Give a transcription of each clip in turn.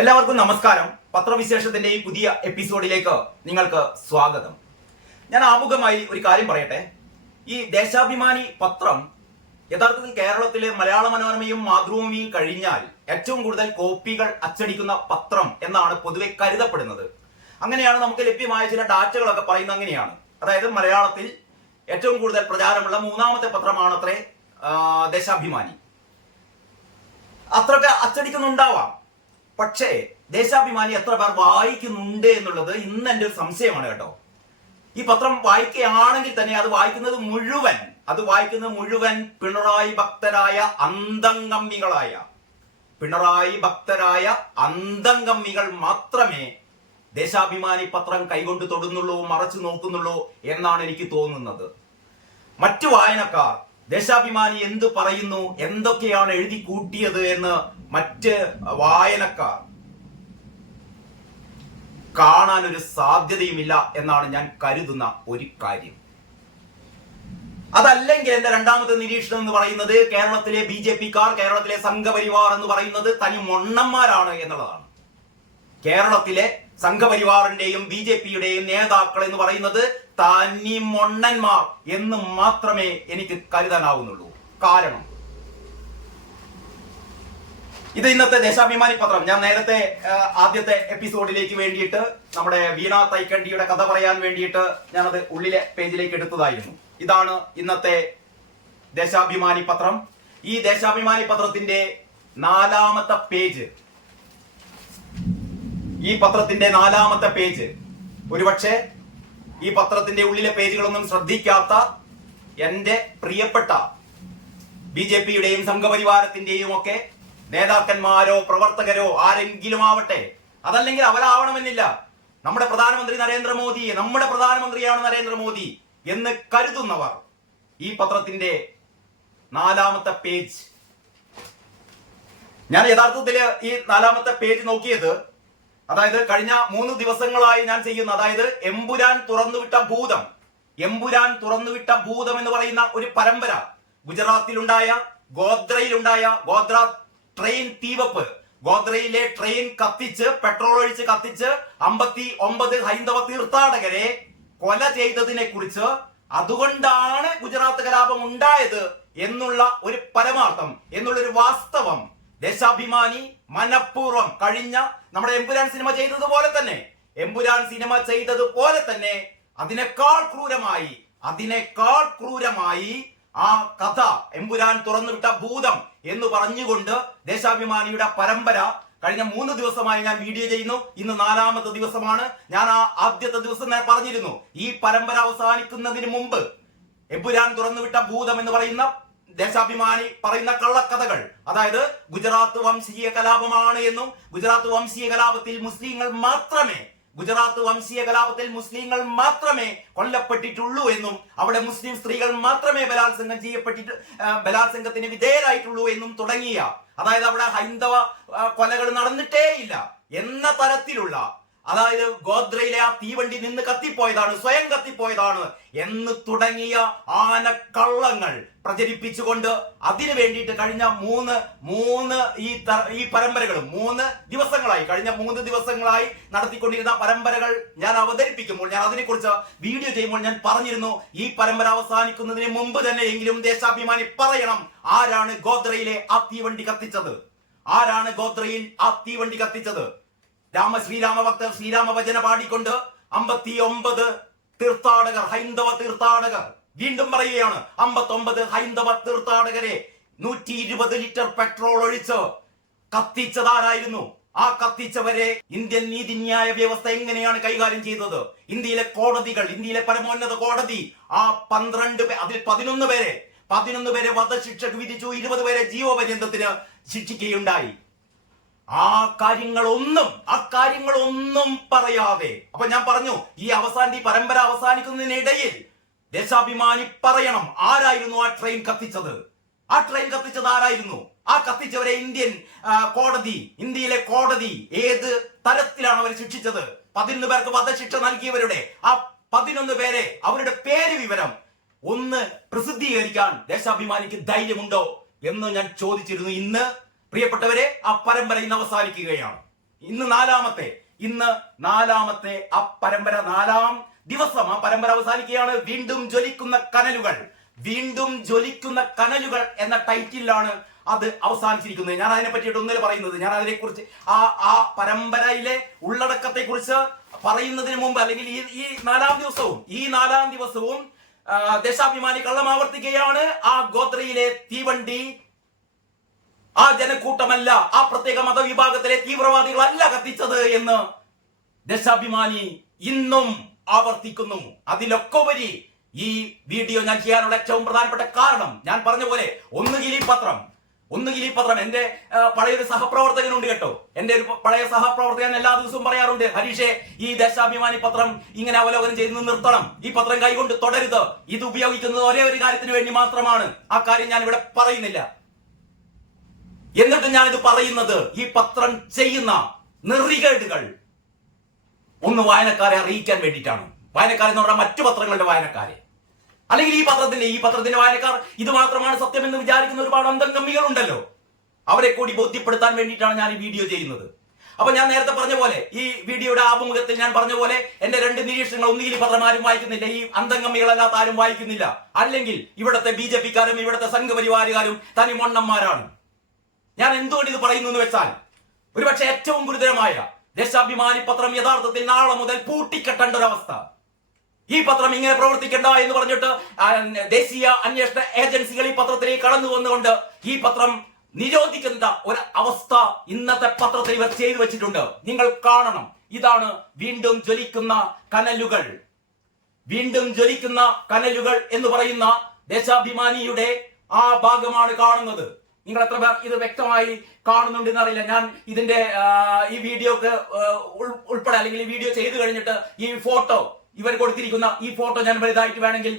എല്ലാവർക്കും നമസ്കാരം. പത്രവിശേഷത്തിന്റെ ഈ പുതിയ എപ്പിസോഡിലേക്ക് നിങ്ങൾക്ക് സ്വാഗതം. ഞാൻ ആമുഖമായി ഒരു കാര്യം പറയട്ടെ. ഈ ദേശാഭിമാനി പത്രം യഥാർത്ഥത്തിൽ കേരളത്തിലെ മലയാള മനോരമയും മാതൃഭൂമിയും കഴിഞ്ഞാൽ ഏറ്റവും കൂടുതൽ കോപ്പികൾ അച്ചടിക്കുന്ന പത്രം എന്നാണ് പൊതുവെ കരുതപ്പെടുന്നത്. അങ്ങനെയാണ് നമുക്ക് ലഭ്യമായ ചില ഡാറ്റകളൊക്കെ പറയുന്നത് അങ്ങനെയാണ്. അതായത് മലയാളത്തിൽ ഏറ്റവും കൂടുതൽ പ്രചാരമുള്ള മൂന്നാമത്തെ പത്രമാണത്രേ ദേശാഭിമാനി. അത്രയൊക്കെ അച്ചടിക്കുന്നുണ്ടാവാം. പക്ഷേ ദേശാഭിമാനി എത്ര പേർ വായിക്കുന്നുണ്ട് എന്നുള്ളത് ഇന്ന് എന്റെ ഒരു സംശയമാണ് കേട്ടോ. ഈ പത്രം വായിക്കുകയാണെങ്കിൽ തന്നെ അത് വായിക്കുന്നത് മുഴുവൻ അത് വായിക്കുന്നത് മുഴുവൻ പിണറായി ഭക്തരായ അന്തംഗമ്മികളായ പിണറായി ഭക്തരായ അന്തംഗമ്മികൾ മാത്രമേ ദേശാഭിമാനി പത്രം കൈകൊണ്ട് തൊടുന്നുള്ളൂ മറച്ചു നോക്കുന്നുള്ളൂ എന്നാണ് എനിക്ക് തോന്നുന്നത്. മറ്റു വായനക്കാർ ദേശാഭിമാനി എന്ത് പറയുന്നു എന്തൊക്കെയാണ് എഴുതി കൂട്ടിയത് എന്ന് മറ്റ് വായനക്കാർ കാണാൻ ഒരു സാധ്യതയുമില്ല എന്നാണ് ഞാൻ കരുതുന്ന ഒരു കാര്യം. അതല്ലെങ്കിൽ എന്റെ രണ്ടാമത്തെ നിരീക്ഷണം എന്ന് പറയുന്നത് കേരളത്തിലെ ബി ജെ പിക്കാർ കേരളത്തിലെ സംഘപരിവാർ എന്ന് പറയുന്നത് തനി മൊണ്ണന്മാരാണ് എന്നുള്ളതാണ്. കേരളത്തിലെ സംഘപരിവാറിന്റെയും ബി ജെ പിയുടെയും നേതാക്കൾ എന്ന് പറയുന്നത് തനി മൊണ്ണന്മാർ എന്ന് മാത്രമേ എനിക്ക് കരുതാനാവുന്നുള്ളൂ. കാരണം ഇത് ഇന്നത്തെ ദേശാഭിമാനി പത്രം. ഞാൻ നേരത്തെ ആദ്യത്തെ എപ്പിസോഡിലേക്ക് വേണ്ടിയിട്ട് നമ്മുടെ വീണ തൈക്കണ്ടിയുടെ കഥ പറയാൻ വേണ്ടിയിട്ട് ഞാനത് ഉള്ളിലെ പേജിലേക്ക് എടുത്തതായിരുന്നു. ഇതാണ് ഇന്നത്തെ ദേശാഭിമാനി പത്രം. ഈ ദേശാഭിമാനി പത്രത്തിന്റെ നാലാമത്തെ പേജ്. ഈ പത്രത്തിന്റെ നാലാമത്തെ പേജ്. ഒരുപക്ഷെ ഈ പത്രത്തിന്റെ ഉള്ളിലെ പേജുകളൊന്നും ശ്രദ്ധിക്കാത്ത എന്റെ പ്രിയപ്പെട്ട ബി ജെ പിയുടെയും സംഘപരിവാരത്തിന്റെയും ഒക്കെ നേതാക്കന്മാരോ പ്രവർത്തകരോ ആരെങ്കിലും ആവട്ടെ അതല്ലെങ്കിൽ അവരാവണമെന്നില്ല. നമ്മുടെ പ്രധാനമന്ത്രി നരേന്ദ്രമോദി നമ്മുടെ പ്രധാനമന്ത്രിയാണ് നരേന്ദ്രമോദി എന്ന് കരുതുന്നവർ. ഈ പത്രത്തിന്റെ നാലാമത്തെ പേജ്. ഞാൻ യഥാർത്ഥത്തിൽ ഈ നാലാമത്തെ പേജ് നോക്കിയത് അതായത് കഴിഞ്ഞ മൂന്ന് ദിവസങ്ങളായി ഞാൻ ചെയ്യുന്ന അതായത് എമ്പുരാൻ തുറന്നുവിട്ട ഭൂതം. എമ്പുരാൻ തുറന്നുവിട്ട ഭൂതം എന്ന് പറയുന്ന ഒരു പരമ്പര. ഗുജറാത്തിലുണ്ടായ ഗോദ്രയിലുണ്ടായ ഗോദ്ര ട്രെയിൻ തീവപ്പ്. ഗോദ്രയിലെ ട്രെയിൻ കത്തിച്ച് പെട്രോൾ ഒഴിച്ച് കത്തിച്ച് അമ്പത്തി ഒമ്പത് ഹൈന്ദവ തീർത്ഥാടകരെ കൊല ചെയ്തതിനെ കുറിച്ച് അതുകൊണ്ടാണ് ഗുജറാത്ത് കലാപം ഉണ്ടായത് എന്നുള്ള ഒരു പരമാർത്ഥം എന്നുള്ള ഒരു വാസ്തവം. ദേശാഭിമാനി മനഃപൂർവം കഴിഞ്ഞ നമ്മുടെ എമ്പുരാൻ സിനിമ ചെയ്തതുപോലെ തന്നെ എമ്പുരാൻ സിനിമ ചെയ്തതുപോലെ തന്നെ അതിനേക്കാൾ ക്രൂരമായി അതിനേക്കാൾ ക്രൂരമായി ആ കഥ എമ്പുരാൻ തുറന്നുവിട്ട ഭൂതം എന്ന് പറഞ്ഞുകൊണ്ട് ദേശാഭിമാനിയുടെ പരമ്പര കഴിഞ്ഞ മൂന്ന് ദിവസമായി ഞാൻ വീഡിയോ ചെയ്യുന്നു. ഇന്ന് നാലാമത്തെ ദിവസമാണ്. ഞാൻ ആ ആദ്യത്തെ ദിവസം ഞാൻ പറഞ്ഞിരുന്നു. ഈ പരമ്പര അവസാനിക്കുന്നതിന് മുമ്പ് എബുരാൻ തുറന്നുവിട്ട ഭൂതം എന്ന് പറയുന്ന ദേശാഭിമാനി പറയുന്ന കള്ളക്കഥകൾ. അതായത് ഗുജറാത്ത് വംശീയ കലാപമാണ് എന്നും ഗുജറാത്ത് വംശീയ കലാപത്തിൽ മുസ്ലിങ്ങൾ മാത്രമേ ഗുജറാത്ത് വംശീയ കലാപത്തിൽ മുസ്ലിങ്ങൾ മാത്രമേ കൊല്ലപ്പെട്ടിട്ടുള്ളൂ എന്നും അവിടെ മുസ്ലിം സ്ത്രീകൾ മാത്രമേ ബലാത്സംഗം ചെയ്യപ്പെട്ടിട്ട് ബലാത്സംഗത്തിന് വിധേയരായിട്ടുള്ളൂ എന്നും തുടങ്ങിയ അതായത് അവിടെ ഹൈന്ദവ കൊലകൾ നടന്നിട്ടേ ഇല്ല എന്ന തരത്തിലുള്ള അതായത് ഗോദ്രയിലെ ആ തീവണ്ടി നിന്ന് കത്തിപ്പോയതാണ് സ്വയം കത്തിപ്പോയതാണ് എന്ന് തുടങ്ങിയ ആനക്കള്ളങ്ങൾ പ്രചരിപ്പിച്ചുകൊണ്ട് അതിനു വേണ്ടിയിട്ട് കഴിഞ്ഞ മൂന്ന് മൂന്ന് ഈ ഈ പരമ്പരകളും മൂന്ന് ദിവസങ്ങളായി കഴിഞ്ഞ മൂന്ന് ദിവസങ്ങളായി നടത്തിക്കൊണ്ടിരുന്ന പരമ്പരകൾ ഞാൻ അവതരിപ്പിക്കുമ്പോൾ ഞാൻ അതിനെക്കുറിച്ച് വീഡിയോ ചെയ്യുമ്പോൾ ഞാൻ പറഞ്ഞിരുന്നു ഈ പരമ്പര അവസാനിക്കുന്നതിന് മുമ്പ് തന്നെ എങ്കിലും ദേശാഭിമാനി പറയണം ആരാണ് ഗോദ്രയിലെ ആ തീവണ്ടി കത്തിച്ചത്? ആരാണ് ഗോദ്രയിൽ ആ തീവണ്ടി കത്തിച്ചത്? രാമ ശ്രീരാമ ഭക്തർ ശ്രീരാമ ഭജന പാടിക്കൊണ്ട് അമ്പത്തി ഒമ്പത് തീർത്ഥാടകർ ഹൈന്ദവ തീർത്ഥാടകർ വീണ്ടും പറയുകയാണ് അമ്പത്തൊമ്പത് ഹൈന്ദവ തീർത്ഥാടകരെ നൂറ്റി ഇരുപത് ലിറ്റർ പെട്രോൾ ഒഴിച്ച് കത്തിച്ചതാരായിരുന്നു? ആ കത്തിച്ചവരെ ഇന്ത്യൻ നീതിന്യായ വ്യവസ്ഥ എങ്ങനെയാണ് കൈകാര്യം ചെയ്തത്? ഇന്ത്യയിലെ കോടതികൾ ഇന്ത്യയിലെ പരമോന്നത കോടതി ആ പന്ത്രണ്ട് അതിൽ പതിനൊന്ന് പേരെ പതിനൊന്ന് പേരെ വധശിക്ഷ വിധിച്ചു ഇരുപത് പേരെ ജീവപര്യന്തത്തിന് ശിക്ഷിക്കുകയുണ്ടായി. ആ കാര്യങ്ങളൊന്നും ആ കാര്യങ്ങളൊന്നും പറയാതെ. അപ്പൊ ഞാൻ പറഞ്ഞു ഈ അവസാന ഈ പരമ്പര അവസാനിക്കുന്നതിനിടയിൽ ദേശാഭിമാനി പറയണം ആരായിരുന്നു ആ ട്രെയിൻ കത്തിച്ചത്? ആ ട്രെയിൻ കത്തിച്ചത് ആരായിരുന്നു? ആ കത്തിച്ചവരെ ഇന്ത്യൻ കോടതി ഇന്ത്യയിലെ കോടതി ഏത് തരത്തിലാണ് അവരെ ശിക്ഷിച്ചത്? പതിനൊന്ന് പേർക്ക് വധശിക്ഷ നൽകിയവരുടെ ആ പതിനൊന്ന് പേരെ അവരുടെ പേര് വിവരം ഒന്ന് പ്രസിദ്ധീകരിക്കാൻ ദേശാഭിമാനിക്ക് ധൈര്യമുണ്ടോ എന്ന് ഞാൻ ചോദിച്ചിരുന്നു ഇന്ന്. പ്രിയപ്പെട്ടവരെ ആ പരമ്പര ഇന്ന് അവസാനിക്കുകയാണ്. ഇന്ന് നാലാമത്തെ ഇന്ന് നാലാമത്തെ ആ പരമ്പര നാലാം ദിവസം ആ പരമ്പര അവസാനിക്കുകയാണ്. വീണ്ടും ജ്വലിക്കുന്ന കനലുകൾ വീണ്ടും ജ്വലിക്കുന്ന കനലുകൾ എന്ന ടൈറ്റിലാണ് അത് അവസാനിച്ചിരിക്കുന്നത്. ഞാൻ അതിനെ പറ്റിയിട്ട് ഒന്നിൽ പറയുന്നത്. ഞാൻ അതിനെ കുറിച്ച് ആ ആ പരമ്പരയിലെ ഉള്ളടക്കത്തെ കുറിച്ച് പറയുന്നതിന് മുമ്പ് അല്ലെങ്കിൽ ഈ ഈ നാലാം ദിവസവും ഈ നാലാം ദിവസവും ദേശാഭിമാനി കള്ളം ആവർത്തിക്കുകയാണ്. ആ ഗോത്രയിലെ തീവണ്ടി ആ ജനക്കൂട്ടമല്ല ആ പ്രത്യേക മതവിഭാഗത്തിലെ തീവ്രവാദികളല്ല കത്തിച്ചത് എന്ന് ദേശാഭിമാനി ഇന്നും ആവർത്തിക്കുന്നു. അതിലൊക്കെ ഉപരി ഈ വീഡിയോ ഞാൻ ചെയ്യാനുള്ള ഏറ്റവും പ്രധാനപ്പെട്ട കാരണം ഞാൻ പറഞ്ഞ പോലെ ഒന്നുകിൽ ഈ പത്രം ഒന്നുകിൽ ഈ പത്രം. എന്റെ പഴയൊരു സഹപ്രവർത്തകനുണ്ട് കേട്ടോ. എന്റെ ഒരു പഴയ സഹപ്രവർത്തകൻ എല്ലാ ദിവസവും പറയാറുണ്ട് ഹരീഷെ ഈ ദേശാഭിമാനി പത്രം ഇങ്ങനെ അവലോകനം ചെയ്ത് നിർത്തണം. ഈ പത്രം കൈകൊണ്ട് തുടരുത്. ഇത് ഉപയോഗിക്കുന്നത് ഒരേ ഒരു കാര്യത്തിന് വേണ്ടി മാത്രമാണ്. ആ കാര്യം ഞാൻ ഇവിടെ പറയുന്നില്ല. എന്നിട്ട് ഞാനിത് പറയുന്നത് ഈ പത്രം ചെയ്യുന്ന നെറികേടുകൾ ഒന്ന് വായനക്കാരെ അറിയിക്കാൻ വേണ്ടിയിട്ടാണ്. വായനക്കാരെന്ന് പറഞ്ഞാൽ മറ്റു പത്രങ്ങളുടെ വായനക്കാരെ. അല്ലെങ്കിൽ ഈ പത്രത്തിന്റെ ഈ പത്രത്തിന്റെ വായനക്കാർ ഇത് മാത്രമാണ് സത്യമെന്ന് വിചാരിക്കുന്ന ഒരുപാട് അന്തംഗമ്മികൾ ഉണ്ടല്ലോ. അവരെ കൂടി ബോധ്യപ്പെടുത്താൻ വേണ്ടിയിട്ടാണ് ഞാൻ ഈ വീഡിയോ ചെയ്യുന്നത്. അപ്പൊ ഞാൻ നേരത്തെ പറഞ്ഞ പോലെ ഈ വീഡിയോയുടെ ആഭിമുഖത്തിൽ ഞാൻ പറഞ്ഞ പോലെ എന്റെ രണ്ട് നിരീക്ഷണങ്ങൾ ഒന്നുകിൽ പത്രം ആരും വായിക്കുന്നില്ല ഈ അന്തംഗമ്മികളല്ലാത്ത ആരും വായിക്കുന്നില്ല. അല്ലെങ്കിൽ ഇവിടുത്തെ ബി ജെ പിക്കാരും ഇവിടുത്തെ സംഘപരിവാരുകാരും തനി മണ്ണന്മാരാണ് ഞാൻ എന്തുകൊണ്ട് ഇത് പറയുന്നു എന്ന് വെച്ചാൽ ഒരുപക്ഷെ ഏറ്റവും ഗുരുതരമായ ദേശാഭിമാനി പത്രം യഥാർത്ഥത്തിൽ നാളെ മുതൽ പൂട്ടിക്കെട്ടേണ്ട ഒരു അവസ്ഥ ഈ പത്രം ഇങ്ങനെ പ്രവർത്തിക്കണ്ട എന്ന് പറഞ്ഞിട്ട് ദേശീയ അന്വേഷണ ഏജൻസികൾ ഈ പത്രത്തിലേക്ക് കടന്നു വന്നുകൊണ്ട് ഈ പത്രം നിരോധിക്കുന്ന ഒരു അവസ്ഥ ഇന്നത്തെ പത്രത്തിൽ ഇവർ ചെയ്തു വെച്ചിട്ടുണ്ട്. നിങ്ങൾ കാണണം. ഇതാണ് വീണ്ടും ജ്വലിക്കുന്ന കനലുകൾ. വീണ്ടും ജ്വലിക്കുന്ന കനലുകൾ എന്ന് പറയുന്ന ദേശാഭിമാനിയുടെ ആ ഭാഗമാണ് കാണുന്നത്. നിങ്ങൾ എത്ര പേർ ഇത് വ്യക്തമായി കാണുന്നുണ്ടെന്ന് അറിയില്ല. ഞാൻ ഇതിന്റെ ഈ വീഡിയോക്ക് ഉൾപ്പെടെ അല്ലെങ്കിൽ ഈ വീഡിയോ ചെയ്തു കഴിഞ്ഞിട്ട് ഈ ഫോട്ടോ ഇവർ കൊടുത്തിരിക്കുന്ന ഈ ഫോട്ടോ ഞാൻ വലുതായിട്ട് വേണമെങ്കിൽ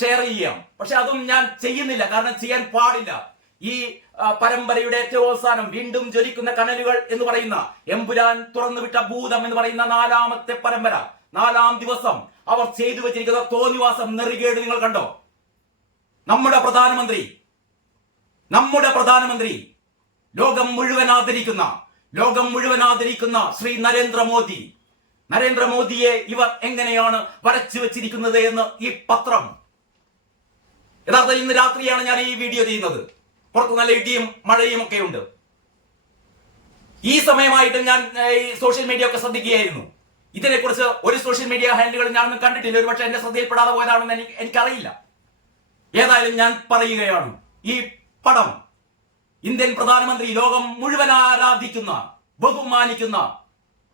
ഷെയർ ചെയ്യാം. പക്ഷെ അതും ഞാൻ ചെയ്യുന്നില്ല. കാരണം ചെയ്യാൻ പാടില്ല. ഈ പരമ്പരയുടെ ഏറ്റവും അവസാനം വീണ്ടും ജ്വലിക്കുന്ന കനലുകൾ എന്ന് പറയുന്ന എമ്പുരാൻ തുറന്നുവിട്ട ഭൂതം എന്ന് പറയുന്ന നാലാമത്തെ പരമ്പര നാലാം ദിവസം അവർ ചെയ്തു വെച്ചിരിക്കുന്ന തോന്നിവാസം നെറികേട് നിങ്ങൾ കണ്ടോ? നമ്മുടെ പ്രധാനമന്ത്രി നമ്മുടെ പ്രധാനമന്ത്രി ലോകം മുഴുവൻ ആദരിക്കുന്ന ലോകം മുഴുവൻ ആദരിക്കുന്ന ശ്രീ നരേന്ദ്രമോദി നരേന്ദ്രമോദിയെ ഇവർ എങ്ങനെയാണ് വരച്ചു വെച്ചിരിക്കുന്നത് എന്ന് ഈ പത്രം. യഥാർത്ഥം ഇന്ന് രാത്രിയാണ് ഞാൻ ഈ വീഡിയോ ചെയ്യുന്നത്. പുറത്ത് നല്ല ഇടിയും മഴയും ഒക്കെ ഉണ്ട്. ഈ സമയമായിട്ട് ഞാൻ സോഷ്യൽ മീഡിയ ഒക്കെ ശ്രദ്ധിക്കുകയായിരുന്നു. ഇതിനെക്കുറിച്ച് ഒരു സോഷ്യൽ മീഡിയ ഹാൻഡിലുകൾ ഞാൻ കണ്ടിട്ടില്ല. ഒരു പക്ഷേ എന്റെ ശ്രദ്ധയിൽപ്പെടാതെ പോയതാണെന്ന് എനിക്ക് എനിക്കറിയില്ല. ഏതായാലും ഞാൻ പറയുകയാണ്. ഈ പടം. ഇന്ത്യൻ പ്രധാനമന്ത്രി ലോകം മുഴുവൻ ആരാധിക്കുന്ന ബഹുമാനിക്കുന്ന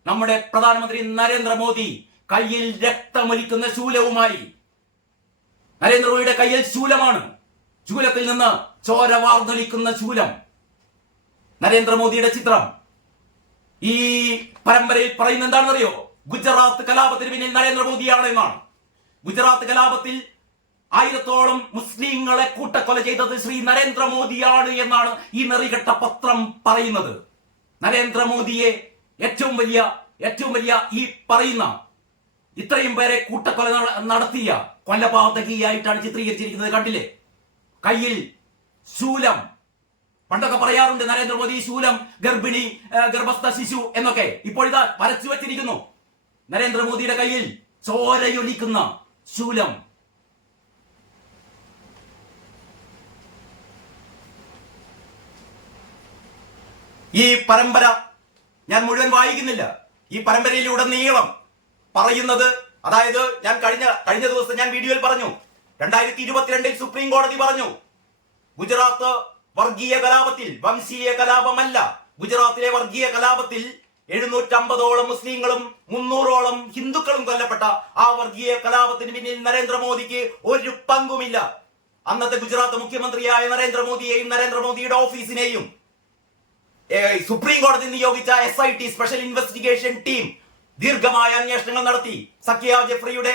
നമ്മുടെ പ്രധാനമന്ത്രി നരേന്ദ്രമോദി കയ്യിൽ രക്തമൊലിക്കുന്ന ശൂലവുമായി. നരേന്ദ്രമോദിയുടെ കയ്യിൽ ശൂലമാണ്. ശൂലത്തിൽ നിന്ന് ചോര വാർന്നൊലിക്കുന്ന ശൂലം. നരേന്ദ്രമോദിയുടെ ചിത്രം. ഈ പരമ്പരയിൽ പറയുന്ന എന്താണെന്നറിയോ ഗുജറാത്ത് കലാപത്തിന് പിന്നിൽ നരേന്ദ്രമോദിയാണ് എന്നാണ്. ഗുജറാത്ത് കലാപത്തിൽ ആയിരത്തോളം മുസ്ലിങ്ങളെ കൂട്ടക്കൊല ചെയ്തത് ശ്രീ നരേന്ദ്രമോദിയാണ് എന്നാണ് ഈ നെറികെട്ട പത്രം പറയുന്നത്. നരേന്ദ്രമോദിയെ ഏറ്റവും വലിയ ഏറ്റവും വലിയ ഈ പറയുന്ന ഇത്രയും പേരെ കൂട്ടക്കൊല നട- നടത്തിയ കൊല്ലപാതകിയായിട്ടാണ് ചിത്രീകരിച്ചിരിക്കുന്നത് കണ്ടില്ലേ? കയ്യിൽ ശൂലം. പണ്ടൊക്കെ പറയാറുണ്ട് നരേന്ദ്രമോദി ശൂലം ഗർഭിണി ഗർഭസ്ഥ ശിശു എന്നൊക്കെ. ഇപ്പോഴിതാ വരച്ചു വച്ചിരിക്കുന്നു നരേന്ദ്രമോദിയുടെ കയ്യിൽ ചോരയൊലിക്കുന്ന ശൂലം. ഈ പരമ്പര ഞാൻ മുഴുവൻ വായിക്കുന്നില്ല. ഈ പരമ്പരയിലൂടെ നീളം പറയുന്നത് അതായത് ഞാൻ കഴിഞ്ഞ കഴിഞ്ഞ ദിവസം ഞാൻ വീഡിയോയിൽ പറഞ്ഞു. രണ്ടായിരത്തി ഇരുപത്തിരണ്ടിൽ സുപ്രീം കോടതി പറഞ്ഞു ഗുജറാത്ത് വർഗീയ കലാപത്തിൽ വംശീയ കലാപമല്ല. ഗുജറാത്തിലെ വർഗീയ കലാപത്തിൽ എഴുന്നൂറ്റമ്പതോളം മുസ്ലിങ്ങളും മുന്നൂറോളം ഹിന്ദുക്കളും കൊല്ലപ്പെട്ട ആ വർഗീയ കലാപത്തിന് പിന്നിൽ നരേന്ദ്രമോദിക്ക് ഒരു പങ്കുമില്ല. അന്നത്തെ ഗുജറാത്ത് മുഖ്യമന്ത്രിയായ നരേന്ദ്രമോദിയെയും നരേന്ദ്രമോദിയുടെ ഓഫീസിനെയും സുപ്രീം കോടതി നിയോഗിച്ച S I T special investigation team ദീർഘമായ അന്വേഷണങ്ങൾ നടത്തി. സക്കിയ ജെഫ്രിയുടെ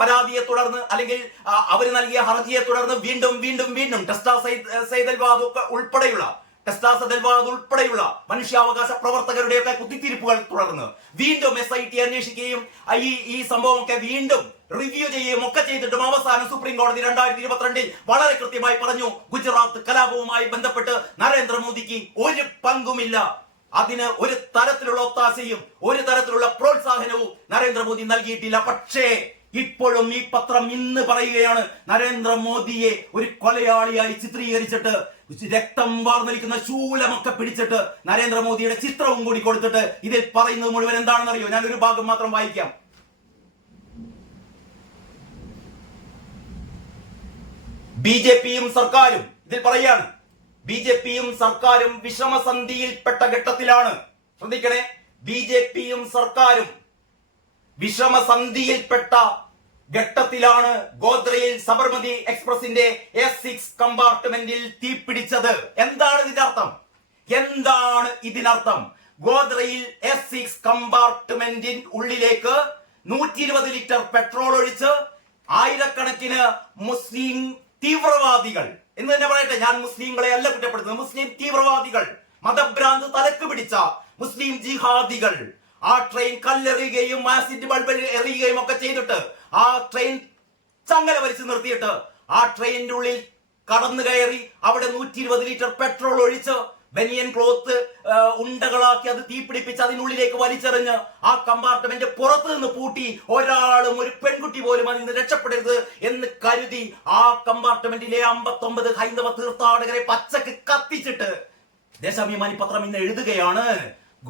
പരാതിയെ തുടർന്ന് അല്ലെങ്കിൽ അവർ നൽകിയ ഹർജിയെ തുടർന്ന് വീണ്ടും വീണ്ടും വീണ്ടും ടെസ്റ്റാ സൈദ് സൈദൽവാദ് ഉൾപ്പെടെയുള്ള ടെസ്റ്റാ സൈദൽവാദ് ഉൾപ്പെടെയുള്ള മനുഷ്യാവകാശ പ്രവർത്തകരുടെയൊക്കെ കുത്തിത്തിരിപ്പുകൾ തുടർന്ന് വീണ്ടും എസ് ഐ ടി അന്വേഷിക്കുകയും ഈ ഈ സംഭവമൊക്കെ വീണ്ടും റിവ്യൂ ചെയ്യുകയും ഒക്കെ ചെയ്തിട്ടും അവസാനം സുപ്രീം കോടതി രണ്ടായിരത്തി ഇരുപത്തിരണ്ടിൽ വളരെ കൃത്യമായി പറഞ്ഞു ഗുജറാത്ത് കലാപവുമായി ബന്ധപ്പെട്ട് നരേന്ദ്രമോദിക്ക് ഒരു പങ്കുമില്ല. അതിന് ഒരു തരത്തിലുള്ള ഒത്താശയും ഒരു തരത്തിലുള്ള പ്രോത്സാഹനവും നരേന്ദ്രമോദി നൽകിയിട്ടില്ല. പക്ഷേ ഇപ്പോഴും ഈ പത്രം ഇന്ന് പറയുകയാണ് നരേന്ദ്രമോദിയെ ഒരു കൊലയാളിയായി ചിത്രീകരിച്ചിട്ട് രക്തം വാർന്നിരിക്കുന്ന ശൂലമൊക്കെ പിടിച്ചിട്ട് നരേന്ദ്രമോദിയുടെ ചിത്രവും കൂടി കൊടുത്തിട്ട് ഇതിൽ പറയുന്നത് മുഴുവൻ എന്താണെന്ന് അറിയോ ഞാൻ ഒരു ഭാഗം മാത്രം വായിക്കാം. ബി ജെ പിയും സർക്കാരും ഇതിൽ പറയാണ് ബി ജെ പിയും സർക്കാരും വിഷമസന്ധിയിൽപ്പെട്ട ഘട്ടത്തിലാണ്. ശ്രദ്ധിക്കണേ ബി ജെ പിയും സർക്കാരും വിഷമസന്ധിയിൽപ്പെട്ട ഘട്ടത്തിലാണ് ഗോദ്രയിൽ സബർമതി എക്സ്പ്രസിന്റെ എസ് സിക്സ് കമ്പാർട്ട്മെന്റിൽ തീപിടിച്ചത്. എന്താണ് ഇതിന്റെ അർത്ഥം? എന്താണ് ഇതിനർത്ഥം? ഗോദ്രയിൽ എസ് സിക്സ് കമ്പാർട്ട്മെന്റിൻ ഉള്ളിലേക്ക് നൂറ്റി ഇരുപത് ലിറ്റർ പെട്രോൾ ഒഴിച്ച് ആയിരക്കണക്കിന് മുസ്ലിം തീവ്രവാദികൾ എന്ന് തന്നെ പറയട്ടെ ഞാൻ മുസ്ലിങ്ങളെ അല്ല കുറ്റപ്പെടുത്തുന്നത്. മുസ്ലിം തീവ്രവാദികൾ മതഭ്രാന്ത് തലക്ക് പിടിച്ച മുസ്ലിം ജിഹാദികൾ ആ ട്രെയിൻ കല്ലെറിയുകയും ആസിഡ് ബൾബ് എറിയുകയും ഒക്കെ ചെയ്തിട്ട് ആ ട്രെയിൻ ചങ്ങല വലിച്ചു നിർത്തിയിട്ട് ആ ട്രെയിനിന്റെ ഉള്ളിൽ കടന്നു കയറി അവിടെ നൂറ്റി ഇരുപത് ലിറ്റർ പെട്രോൾ ഒഴിച്ച് ബനിയൻ ക്ലോത്ത് ഉണ്ടകളാക്കി അത് തീപിടിപ്പിച്ച് അതിനുള്ളിലേക്ക് വലിച്ചെറിഞ്ഞ് ആ കമ്പാർട്ട്മെന്റ് പുറത്ത് നിന്ന് പൂട്ടി ഒരാളും ഒരു പെൺകുട്ടി പോലും അതിൽ നിന്ന് രക്ഷപ്പെടരുത് എന്ന് കരുതി ആ കമ്പാർട്ട്മെന്റിലെ അമ്പത്തൊമ്പത് ഹൈന്ദവ തീർത്ഥാടകരെ പച്ചക്ക് കത്തിച്ചിട്ട് ദേശാഭിമാനി പത്രം ഇന്ന് എഴുതുകയാണ്.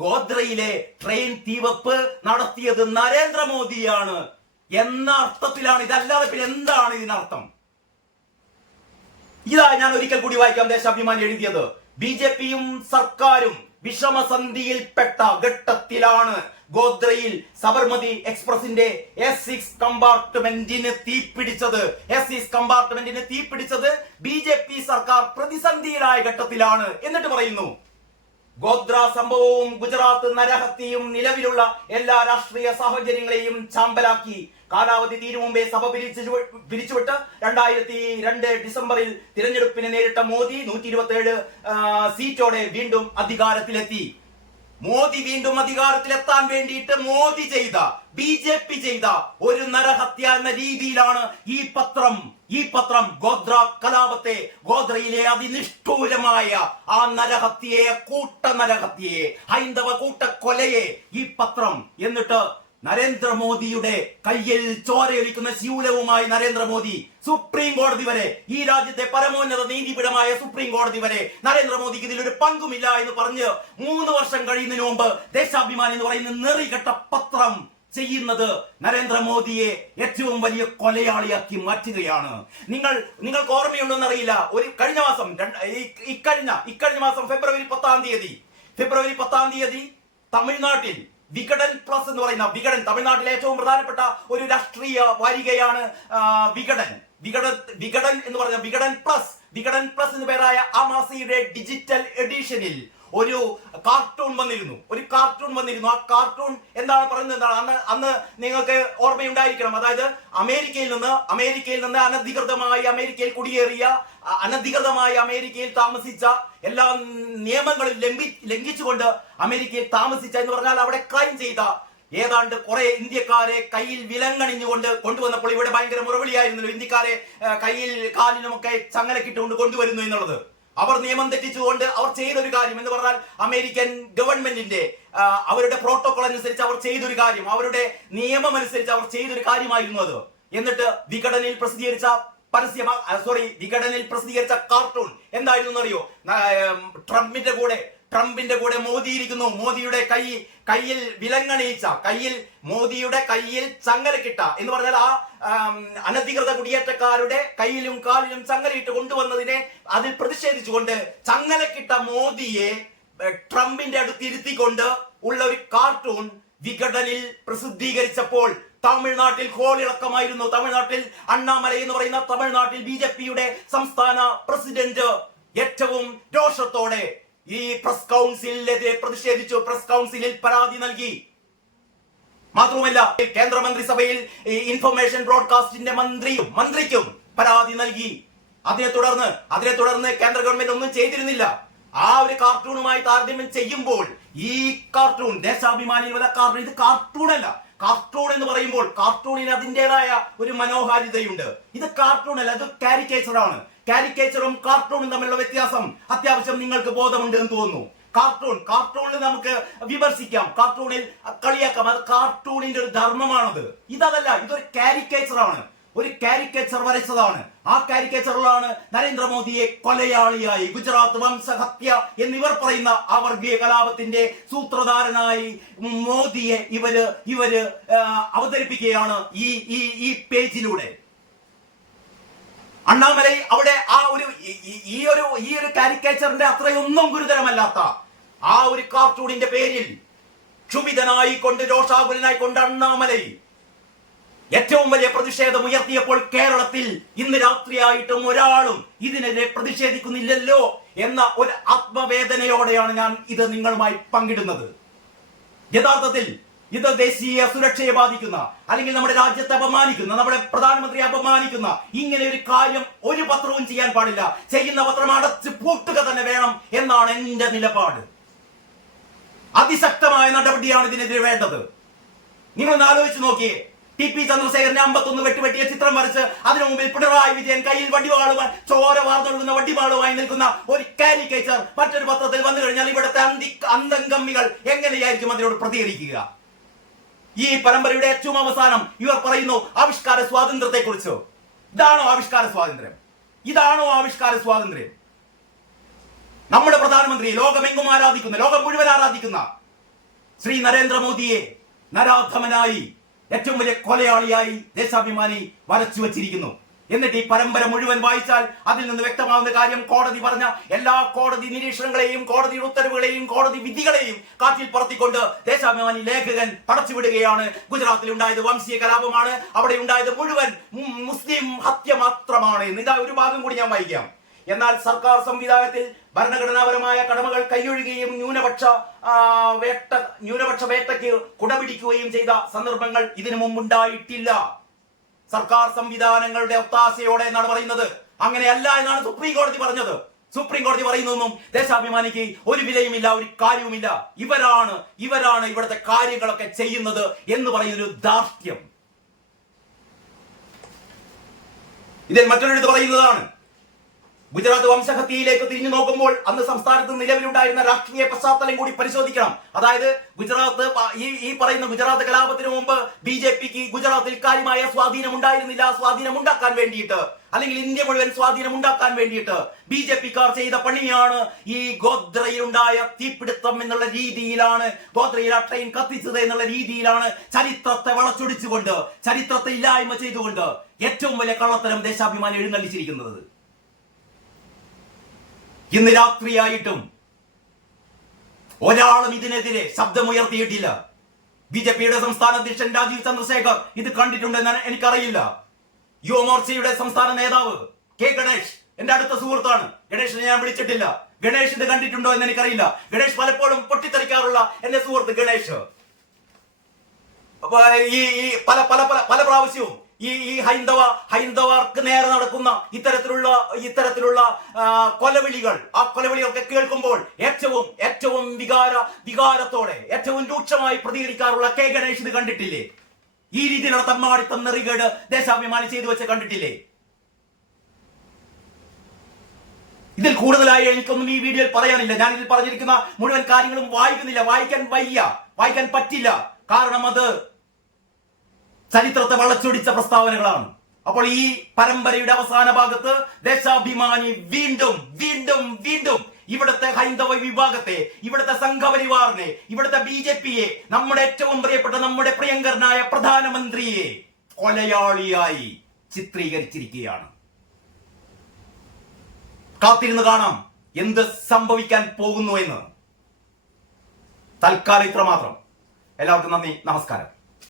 ഗോദ്രയിലെ ട്രെയിൻ തീവപ്പ് നടത്തിയത് നരേന്ദ്രമോദിയാണ്. എന്ന അർത്ഥത്തിലാണ് ഇതല്ലാതെ പിന്നെ എന്താണ് ഇതിനർത്ഥം? ഇതാ ഞാൻ ഒരിക്കൽ കൂടി വായിക്കാം ദേശാഭിമാനി എഴുതിയത്. ബി ജെ പിയും സർക്കാരും വിഷമസന്ധിയിൽപ്പെട്ട ഘട്ടത്തിലാണ് ഗോദ്രയിൽ സബർമതി എക്സ്പ്രസിന്റെ എസ് സിക്സ് കമ്പാർട്ട്മെന്റിന് തീപിടിച്ചത്. എസ് സിക്സ് കമ്പാർട്ട്മെന്റിന് തീപിടിച്ചത് ബി ജെ പി സർക്കാർ പ്രതിസന്ധിയിലായ ഘട്ടത്തിലാണ്. എന്നിട്ട് പറയുന്നു ഗോദ്ര സംഭവവും ഗുജറാത്ത് നരഹത്യയും നിലവിലുള്ള എല്ലാ രാഷ്ട്രീയ സാഹചര്യങ്ങളെയും ചാമ്പലാക്കി. കാലാവധി തീരും മുമ്പേ സഭ പിരിച്ചു പിരിച്ചുവിട്ട് രണ്ടായിരത്തി രണ്ട് ഡിസംബറിൽ തിരഞ്ഞെടുപ്പിനെ നേരിട്ട മോദി നൂറ്റി ഇരുപത്തി ഏഴ് സീറ്റോടെ വീണ്ടും അധികാരത്തിലെത്തി. മോദി വീണ്ടും അധികാരത്തിലെത്താൻ വേണ്ടിയിട്ട് മോദി ചെയ്ത ബി ജെ പി ചെയ്ത ഒരു നരഹത്യ എന്ന രീതിയിലാണ് ഈ പത്രം ഈ പത്രം ഗോദ്ര കലാപത്തെ ഗോദ്രയിലെ അതിനിഷ്ഠൂരമായ ആ നരഹത്യയെ കൂട്ട നരഹത്യയെ ഹൈന്ദവ കൂട്ടക്കൊലയെ ഈ പത്രം എന്നിട്ട് നരേന്ദ്രമോദിയുടെ കയ്യിൽ ചോരയൊലിക്കുന്ന ശൂലവുമായി നരേന്ദ്രമോദി സുപ്രീം കോടതി വരെ ഈ രാജ്യത്തെ പരമോന്നത നീതിപീഠമായ സുപ്രീം കോടതി വരെ നരേന്ദ്രമോദിക്ക് ഇതിലൊരു പങ്കുമില്ല എന്ന് പറഞ്ഞ് മൂന്ന് വർഷം കഴിയുന്നതിന് മുമ്പ് ദേശാഭിമാനി എന്ന് പറയുന്ന നെറികെട്ട പത്രം ചെയ്യുന്നത് നരേന്ദ്രമോദിയെ ഏറ്റവും വലിയ കൊലയാളിയാക്കി മാറ്റുകയാണ്. നിങ്ങൾ നിങ്ങൾക്ക് ഓർമ്മയുണ്ടോ എന്നറിയില്ല ഒരു കഴിഞ്ഞ മാസം ഇക്കഴിഞ്ഞ ഇക്കഴിഞ്ഞ മാസം ഫെബ്രുവരി പത്താം തീയതി ഫെബ്രുവരി പത്താം തീയതി തമിഴ്നാട്ടിൽ വികടൻ പ്ലസ് എന്ന് പറയുന്ന വികടൻ തമിഴ്നാട്ടിലെ ഏറ്റവും പ്രധാനപ്പെട്ട ഒരു രാഷ്ട്രീയ വാരികയാണ് വികടൻ വികടൻ വികടൻ എന്ന് പറഞ്ഞ വികടൻ പ്ലസ് വികടൻ പ്ലസ് എന്ന് പേരായ ആമാസിയുടെ ഡിജിറ്റൽ എഡിഷനിൽ ഒരു കാർട്ടൂൺ വന്നിരുന്നു. ഒരു കാർട്ടൂൺ വന്നിരുന്നു. ആ കാർട്ടൂൺ എന്താണ് പറയുന്നത്? എന്താണ്? അന്ന് അന്ന് നിങ്ങൾക്ക് ഓർമ്മയുണ്ടായിരിക്കണം. അതായത് അമേരിക്കയിൽ നിന്ന് അമേരിക്കയിൽ നിന്ന് അനധികൃതമായി അമേരിക്കയിൽ കുടിയേറിയ അനധികൃതമായി അമേരിക്കയിൽ താമസിച്ച എല്ലാ നിയമങ്ങളും ലംഘി ലംഘിച്ചുകൊണ്ട് അമേരിക്കയിൽ താമസിച്ച എന്ന് പറഞ്ഞാൽ അവിടെ ക്രൈം ചെയ്ത ഏതാണ്ട് കുറെ ഇന്ത്യക്കാരെ കയ്യിൽ വിലങ്ങണിഞ്ഞുകൊണ്ട് കൊണ്ടുവന്നപ്പോൾ ഇവിടെ ഭയങ്കര മുറവിളിയായിരുന്നല്ലോ. ഇന്ത്യക്കാരെ കയ്യിൽ കാലിനുമൊക്കെ ചങ്ങലക്കിട്ടുകൊണ്ട് കൊണ്ടുവരുന്നു എന്നുള്ളത്. അവർ നിയമം തെറ്റിച്ചുകൊണ്ട് അവർ ചെയ്തൊരു കാര്യം എന്ന് പറഞ്ഞാൽ അമേരിക്കൻ ഗവൺമെന്റിന്റെ അവരുടെ പ്രോട്ടോകോൾ അനുസരിച്ച് അവർ ചെയ്തൊരു കാര്യം അവരുടെ നിയമം അനുസരിച്ച് അവർ ചെയ്തൊരു കാര്യമായിരുന്നു അത്. എന്നിട്ട് വിഘടനയിൽ പ്രസിദ്ധീകരിച്ച പരസ്യ സോറി വിഘടനയിൽ പ്രസിദ്ധീകരിച്ച കാർട്ടൂൺ എന്തായിരുന്നു എന്നറിയോ? ട്രംപിന്റെ കൂടെ ട്രംപിന്റെ കൂടെ മോദി ഇരിക്കുന്നു മോദിയുടെ കൈ കയ്യിൽ വിലങ്ങണിയിച്ച കയ്യിൽ മോദിയുടെ കയ്യിൽ ചങ്ങലക്കിട്ട എന്ന് പറഞ്ഞാൽ ആ അനധികൃത കുടിയേറ്റക്കാരുടെ കയ്യിലും കാലിലും ചങ്ങലയിട്ട് കൊണ്ടുവന്നതിനെ അതിൽ പ്രതിഷേധിച്ചുകൊണ്ട് ചങ്ങലക്കിട്ട മോദിയെ ട്രംപിന്റെ അടുത്ത് ഇരുത്തിക്കൊണ്ട് ഉള്ള ഒരു കാർട്ടൂൺ വിഘടനിൽ പ്രസിദ്ധീകരിച്ചപ്പോൾ തമിഴ്നാട്ടിൽ കോളിളക്കമായിരുന്നു. തമിഴ്നാട്ടിൽ അണ്ണാമല എന്ന് പറയുന്ന തമിഴ്നാട്ടിൽ ബി സംസ്ഥാന പ്രസിഡന്റ് ഏറ്റവും രോഷത്തോടെ ഈ പ്രസ് കൗൺസിലിനെതിരെ പ്രതിഷേധിച്ചു പ്രസ് കൗൺസിലിൽ പരാതി നൽകി. മാത്രവുമല്ല കേന്ദ്രമന്ത്രിസഭയിൽ ഇൻഫർമേഷൻ ബ്രോഡ്കാസ്റ്റിന്റെ മന്ത്രിയും മന്ത്രിക്കും പരാതി നൽകി. അതിനെ തുടർന്ന് അതിനെ തുടർന്ന് കേന്ദ്ര ഗവൺമെന്റ് ഒന്നും ചെയ്തിരുന്നില്ല. ആ ഒരു കാർട്ടൂണുമായി താരതമ്യം ചെയ്യുമ്പോൾ ഈ കാർട്ടൂൺ ദേശാഭിമാനി കാർട്ടൂൺ ഇത് കാർട്ടൂൺ അല്ല കാർട്ടൂൺ എന്ന് പറയുമ്പോൾ കാർട്ടൂണിന് അതിന്റെതായ ഒരു മനോഹാരിതയുണ്ട്. ഇത് കാർട്ടൂൺ അല്ല ഇത് കാരിക്കേച്ചർ ആണ് കാരിക്കേച്ചറും കാർട്ടൂണും തമ്മിലുള്ള വ്യത്യാസം. അത്യാവശ്യം നിങ്ങൾക്ക് ബോധമുണ്ട് എന്ന് തോന്നുന്നു. കാർട്ടൂൺ കാർട്ടൂണിൽ നമുക്ക് വിമർശിക്കാം. കാർട്ടൂണിൽ കളിയാക്കാം. അത് കാർട്ടൂണിന്റെ ഒരു ധർമ്മമാണത്. ഇതല്ല ഇതൊരു കാരിക്കേച്ചറാണ് ഒരു കാരിക്കേച്ചർ വരച്ചതാണ്. ആ കാരിക്കേച്ചറിലാണ് നരേന്ദ്രമോദിയെ കൊലയാളിയായി ഗുജറാത്ത് വംശഹത്യ എന്നിവർ പറയുന്ന ആ വർഗീയ കലാപത്തിന്റെ സൂത്രധാരനായി മോദിയെ ഇവർ ഇവർ അവതരിപ്പിക്കുകയാണ് ഈ ഈ ഈ പേജിലൂടെ. അണ്ണാമലൈ അവിടെ ആ ഒരു ഈ- ഒരു ഈ ഒരു കാരിക്കേച്ചറിന്റെ അത്രയൊന്നും ഗുരുതരമല്ലാത്ത ആ ഒരു കാർട്ടൂണിന്റെ പേരിൽ ക്ഷുഭിതനായി കൊണ്ട് രോഷാകുലനായി കൊണ്ട് അണ്ണാമലൈ ഏറ്റവും വലിയ പ്രതിഷേധം ഉയർത്തിയപ്പോൾ കേരളത്തിൽ ഇന്ന് രാത്രിയായിട്ടും ഒരാളും ഇതിനെതിരെ പ്രതിഷേധിക്കുന്നില്ലല്ലോ എന്ന ഒരു ആത്മവേദനയോടെയാണ് ഞാൻ ഇത് നിങ്ങളുമായി പങ്കിടുന്നത്. യഥാർത്ഥത്തിൽ ഇത് ദേശീയ സുരക്ഷയെ ബാധിക്കുന്ന അല്ലെങ്കിൽ നമ്മുടെ രാജ്യത്തെ അപമാനിക്കുന്ന നമ്മുടെ പ്രധാനമന്ത്രിയെ അപമാനിക്കുന്ന ഇങ്ങനെ ഒരു കാര്യം ഒരു പത്രവും ചെയ്യാൻ പാടില്ല. ചെയ്യുന്ന പത്രം അടച്ച് പൂട്ടുക തന്നെ വേണം എന്നാണ് എന്റെ നിലപാട്. അതിശക്തമായ നടപടിയാണ് ഇതിനെതിരെ വേണ്ടത്. നിങ്ങളൊന്ന് ആലോചിച്ച് നോക്കിയേ. ടി പി ചന്ദ്രശേഖരനെ അമ്പത്തൊന്ന് വെട്ടുവെട്ടിയ ചിത്രം വരച്ച് അതിനു മുമ്പിൽ പിണറായി വിജയൻ കയ്യിൽ വടിവാളുമായി ചോര വാർന്നൊഴുകുന്ന വടിവാളുമായി നിൽക്കുന്ന ഒരു കാരിക്കേച്ചർ മറ്റൊരു പത്രത്തിൽ വന്നു കഴിഞ്ഞാൽ ഇവിടുത്തെ അന്തി അന്തംഗമ്മികൾ എങ്ങനെയായിരിക്കും അതിനോട് പ്രതികരിക്കുക? ഈ പരമ്പരയുടെ ഏറ്റവും അവസാനം ഇവർ പറയുന്നു ആവിഷ്കാര സ്വാതന്ത്ര്യത്തെ കുറിച്ച് ഇതാണോ ആവിഷ്കാര സ്വാതന്ത്ര്യം? ഇതാണോ ആവിഷ്കാര സ്വാതന്ത്ര്യം? നമ്മുടെ പ്രധാനമന്ത്രി ലോകമെങ്ങും ആരാധിക്കുന്ന ലോകം മുഴുവൻ ആരാധിക്കുന്ന ശ്രീ നരേന്ദ്രമോദിയെ നരാധമനായി ഏറ്റവും വലിയ കൊലയാളിയായി ദേശാഭിമാനി വരച്ചു വച്ചിരിക്കുന്നു എന്നിട്ട് ഈ പരമ്പര മുഴുവൻ വായിച്ചാൽ അതിൽ നിന്ന് വ്യക്തമാവുന്ന കാര്യം കോടതി പറഞ്ഞ എല്ലാ കോടതി നിരീക്ഷണങ്ങളെയും കോടതി ഉത്തരവുകളെയും കോടതി വിധികളെയും കാറ്റിൽ പറത്തിക്കൊണ്ട് ദേശാഭിമാനി ലേഖകൻ പടച്ചുവിടുകയാണ്. ഗുജറാത്തിൽ ഉണ്ടായത് വംശീയ കലാപമാണ്. അവിടെ ഉണ്ടായത് മുഴുവൻ മുസ്ലിം ഹത്യ മാത്രമാണ്. ഇതാ ഒരു ഭാഗം കൂടി ഞാൻ വായിക്കാം. എന്നാൽ സർക്കാർ സംവിധാനത്തിൽ ഭരണഘടനാപരമായ കടമകൾ കൈയൊഴുകുകയും ന്യൂനപക്ഷ വേട്ട ന്യൂനപക്ഷ വേട്ടയ്ക്ക് കുടപിടിക്കുകയും ചെയ്ത സന്ദർഭങ്ങൾ ഇതിനു മുമ്പുണ്ടായിട്ടില്ല. സർക്കാർ സംവിധാനങ്ങളുടെ ഒത്താശയോടെ എന്നാണ് പറയുന്നത്. അങ്ങനെയല്ല എന്നാണ് സുപ്രീം കോടതി പറഞ്ഞത്. സുപ്രീം കോടതി പറയുന്നതൊന്നും ദേശാഭിമാനിക്ക് ഒരു വിലയുമില്ല ഒരു കാര്യവുമില്ല. ഇവരാണ് ഇവരാണ് ഇവിടുത്തെ കാര്യങ്ങളൊക്കെ ചെയ്യുന്നത് എന്ന് പറയുന്നൊരു ധാർഷ്ട്യം. ഇതിൽ മറ്റൊരിടത്ത് പറയുന്നതാണ് ഗുജറാത്ത് വംശഹത്യയിലേക്ക് തിരിഞ്ഞു നോക്കുമ്പോൾ അന്ന് സംസ്ഥാനത്ത് നിലവിലുണ്ടായിരുന്ന രാഷ്ട്രീയ പശ്ചാത്തലം കൂടി പരിശോധിക്കണം. അതായത് ഗുജറാത്ത് ഈ ഈ പറയുന്ന ഗുജറാത്ത് കലാപത്തിന് മുമ്പ് ബി ജെ പിക്ക് ഗുജറാത്തിൽ കാര്യമായ സ്വാധീനം ഉണ്ടായിരുന്നില്ല സ്വാധീനം ഉണ്ടാക്കാൻ വേണ്ടിയിട്ട് അല്ലെങ്കിൽ ഇന്ത്യ മുഴുവൻ സ്വാധീനം ഉണ്ടാക്കാൻ വേണ്ടിയിട്ട് ബി ജെ പിക്കാർ ചെയ്ത പണിയാണ് ഈ ഗോദ്രയിലുണ്ടായ തീപിടുത്തം എന്നുള്ള രീതിയിലാണ് ഗോദ്രയിൽ ആ ട്രെയിൻ കത്തിച്ചത് എന്നുള്ള രീതിയിലാണ് ചരിത്രത്തെ വളച്ചൊടിച്ചുകൊണ്ട് ചരിത്രത്തെ ഇല്ലായ്മ ചെയ്തുകൊണ്ട് ഏറ്റവും വലിയ കള്ളത്തരം ദേശാഭിമാനി എഴുന്നള്ളിച്ചിരിക്കുന്നത്. ഇന്ന് രാത്രിയായിട്ടും ഒരാളും ഇതിനെതിരെ ശബ്ദമുയർത്തിയിട്ടില്ല. ബി ജെ പിയുടെ സംസ്ഥാന അധ്യക്ഷൻ രാജീവ് ചന്ദ്രശേഖർ ഇത് കണ്ടിട്ടുണ്ടെന്ന് എനിക്കറിയില്ല. യുവമോർച്ചയുടെ സംസ്ഥാന നേതാവ് കെ ഗണേഷ് എന്റെ അടുത്ത സുഹൃത്താണ്. ഗണേഷിനെ ഞാൻ വിളിച്ചിട്ടില്ല. ഗണേഷ് ഇത് കണ്ടിട്ടുണ്ടോ എന്ന് എനിക്കറിയില്ല. ഗണേഷ് പലപ്പോഴും പൊട്ടിത്തെറിക്കാറുള്ള എന്റെ സുഹൃത്ത് ഗണേഷ്. ഈ പല പല പല പല പ്രാവശ്യവും ഈ ഈ ഹൈന്ദവ ഹൈന്ദവർക്ക് നേരെ നടക്കുന്ന ഇത്തരത്തിലുള്ള ഇത്തരത്തിലുള്ള കൊലവിളികൾ. ആ കൊലവിളികളൊക്കെ കേൾക്കുമ്പോൾ ഏറ്റവും ഏറ്റവും വികാര വികാരത്തോടെ ഏറ്റവും രൂക്ഷമായി പ്രതികരിക്കാറുള്ള കെ ഗണേഷ് ഇത് കണ്ടിട്ടില്ലേ? ഈ രീതിയിലുള്ള തമ്മാടിത്തം നെറികേട് ദേശാഭിമാനി ചെയ്തു വെച്ച് കണ്ടിട്ടില്ലേ? ഇതിൽ കൂടുതലായി എനിക്കൊന്നും ഈ വീഡിയോയിൽ പറയാനില്ല. ഞാൻ ഇതിൽ പറഞ്ഞിരിക്കുന്ന മുഴുവൻ കാര്യങ്ങളും വായിക്കുന്നില്ല. വായിക്കാൻ വയ്യ. വായിക്കാൻ പറ്റില്ല. കാരണം അത് ചരിത്രത്തെ വളച്ചൊടിച്ച പ്രസ്താവനകളാണ്. അപ്പോൾ ഈ പരമ്പരയുടെ അവസാന ഭാഗത്ത് ദേശാഭിമാനി വീണ്ടും വീണ്ടും വീണ്ടും ഇവിടുത്തെ ഹൈന്ദവ വിഭാഗത്തെ ഇവിടുത്തെ സംഘപരിവാറിനെ ഇവിടുത്തെ ബി ജെ പിയെ നമ്മുടെ ഏറ്റവും പ്രിയപ്പെട്ട നമ്മുടെ പ്രിയങ്കരനായ പ്രധാനമന്ത്രിയെ കൊലയാളിയായി ചിത്രീകരിച്ചിരിക്കുകയാണ്. കാത്തിരുന്ന് കാണാം എന്ത് സംഭവിക്കാൻ പോകുന്നു എന്ന്. തൽക്കാലം ഇത്ര മാത്രം എല്ലാവർക്കും നന്ദി. നമസ്കാരം.